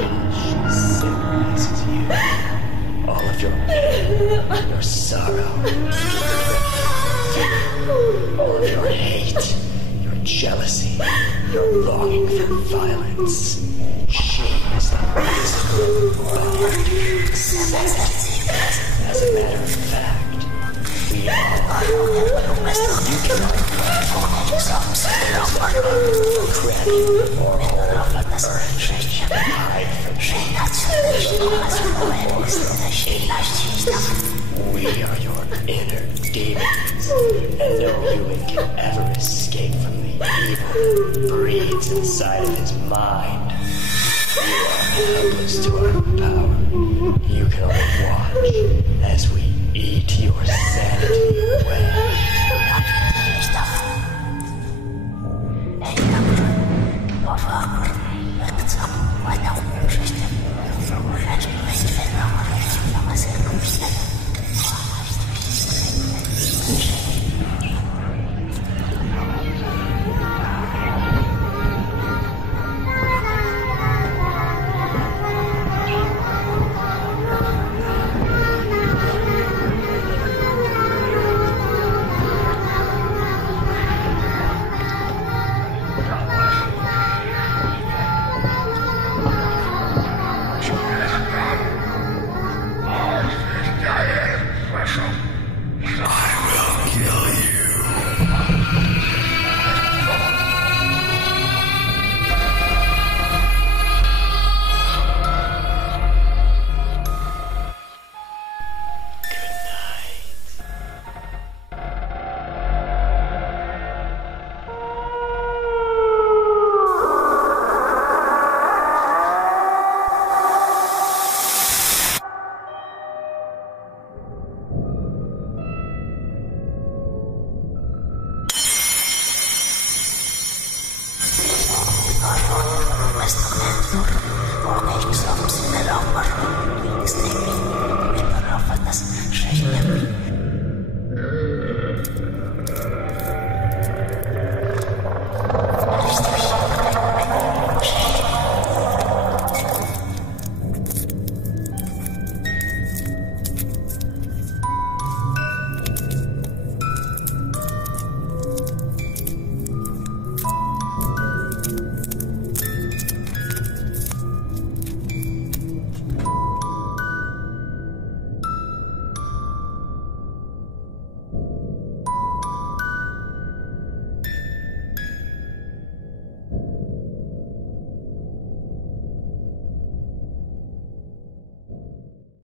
She symbolizes you. All of your pain, your sorrow, all of your hate, your jealousy, your longing for violence. She is the physical body, sensitive. As a matter of fact, we are. You cannot credit or hide from we are your inner demons, and no human can ever escape from the evil that breeds inside of his mind. You are helpless to our power. You can only watch as we eat your sanity away. Niks neem je, met een afwas, schrijf je.